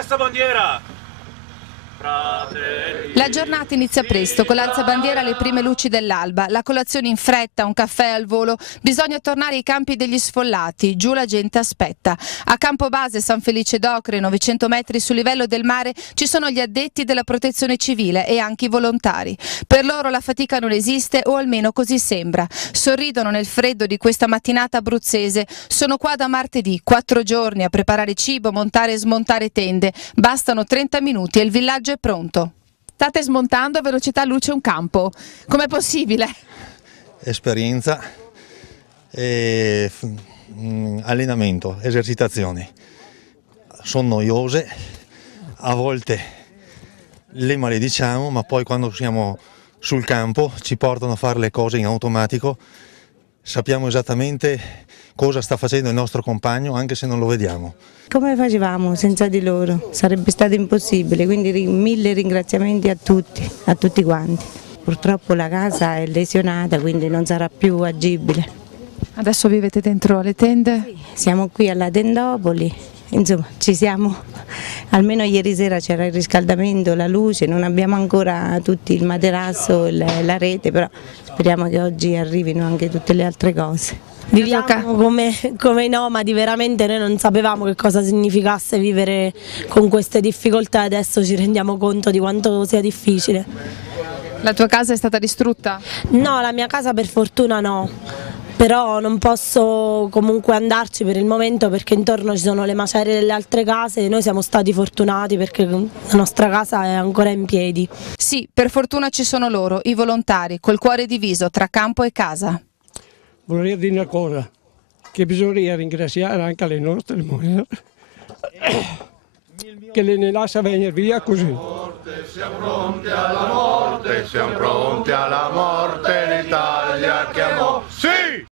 Alza bandiera! La giornata inizia presto, con l'alzabandiera alle prime luci dell'alba, la colazione in fretta, un caffè al volo, bisogna tornare ai campi degli sfollati, giù la gente aspetta. A Campobase San Felice d'Ocre, 900 metri sul livello del mare, ci sono gli addetti della protezione civile e anche i volontari. Per loro la fatica non esiste, o almeno così sembra. Sorridono nel freddo di questa mattinata abruzzese. Sono qua da martedì, 4 giorni a preparare cibo, montare e smontare tende. Bastano 30 minuti e il villaggio è pronto. State smontando a velocità luce un campo. Com'è possibile? Esperienza, allenamento, esercitazioni. Sono noiose, a volte le malediciamo, ma poi quando siamo sul campo ci portano a fare le cose in automatico. Sappiamo esattamente cosa sta facendo il nostro compagno, anche se non lo vediamo. Come facevamo senza di loro? Sarebbe stato impossibile, quindi mille ringraziamenti a tutti quanti. Purtroppo la casa è lesionata, quindi non sarà più agibile. Adesso vivete dentro le tende? Siamo qui alla Tendopoli, insomma ci siamo, almeno ieri sera c'era il riscaldamento, la luce, non abbiamo ancora tutti il materasso, la rete, però speriamo che oggi arrivino anche tutte le altre cose. Viviamo come i nomadi, veramente noi non sapevamo che cosa significasse vivere con queste difficoltà e adesso ci rendiamo conto di quanto sia difficile. La tua casa è stata distrutta? No, la mia casa per fortuna no, però non posso comunque andarci per il momento perché intorno ci sono le macerie delle altre case e noi siamo stati fortunati perché la nostra casa è ancora in piedi. Sì, per fortuna ci sono loro, i volontari, col cuore diviso tra campo e casa. Vorrei dire una cosa, che bisogna ringraziare anche le nostre mogli, che le lascia venire via così. Siamo pronti alla morte, siamo pronti alla morte.